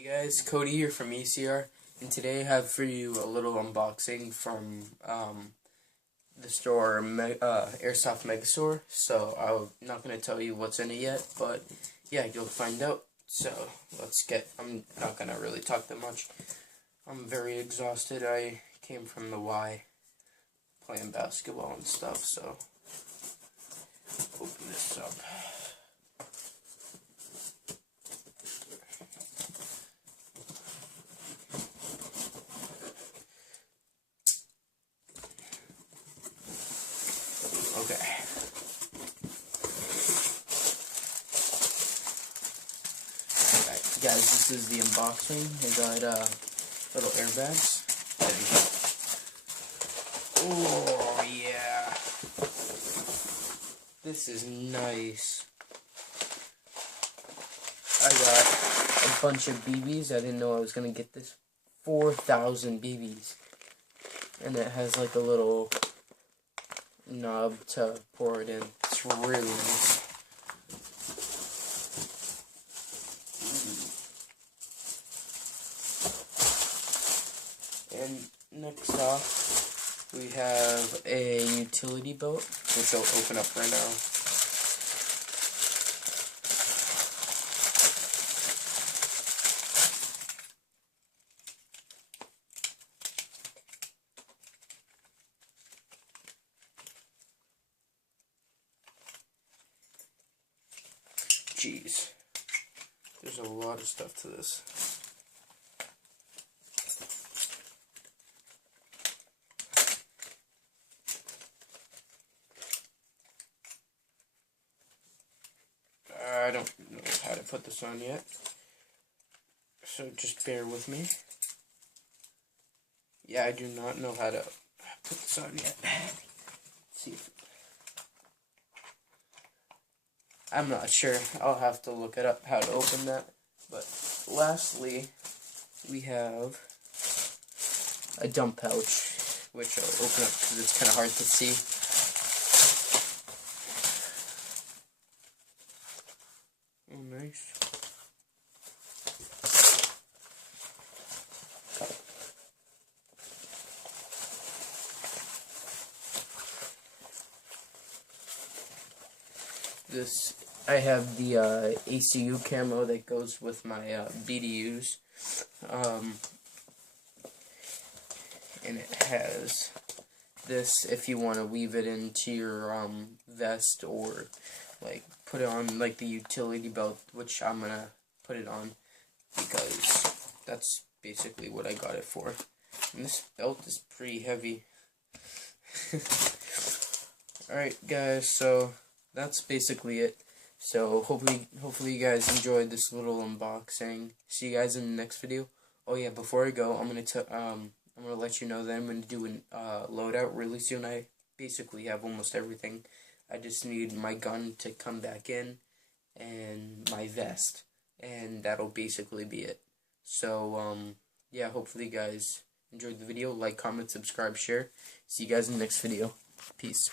Hey guys, Cody here from E.C.R. and today I have for you a little unboxing from the store Airsoft Megastore. So I'm not going to tell you what's in it yet, but yeah, you'll find out. So I'm not going to really talk that much. I'm very exhausted. I came from the Y playing basketball and stuff, so open this up. Okay. Alright, guys, this is the unboxing. I got little airbags. Oh, yeah. This is nice. I got a bunch of BBs. I didn't know I was going to get this. 4,000 BBs. And it has like a little knob to pour it in. It's really nice. And next off, we have a utility belt, which I'll open up right now. Jeez, there's a lot of stuff to this. I don't know how to put this on yet, so just bear with me. Yeah, I do not know how to put this on yet. Let's see if I'm not sure. I'll have to look it up how to open that. But lastly, we have a dump pouch, which I'll open up because it's kind of hard to see. Oh, nice. I have the ACU camo that goes with my BDUs, and it has this if you want to weave it into your vest or like put it on like the utility belt, which I'm gonna put it on because that's basically what I got it for. And this belt is pretty heavy. Alright guys, so that's basically it. So hopefully you guys enjoyed this little unboxing. See you guys in the next video. Oh yeah, before I go, I'm gonna let you know that I'm gonna do a loadout really soon. I basically have almost everything. I just need my gun to come back in and my vest, and that'll basically be it. So yeah, hopefully you guys enjoyed the video. Like, comment, subscribe, share. See you guys in the next video. Peace.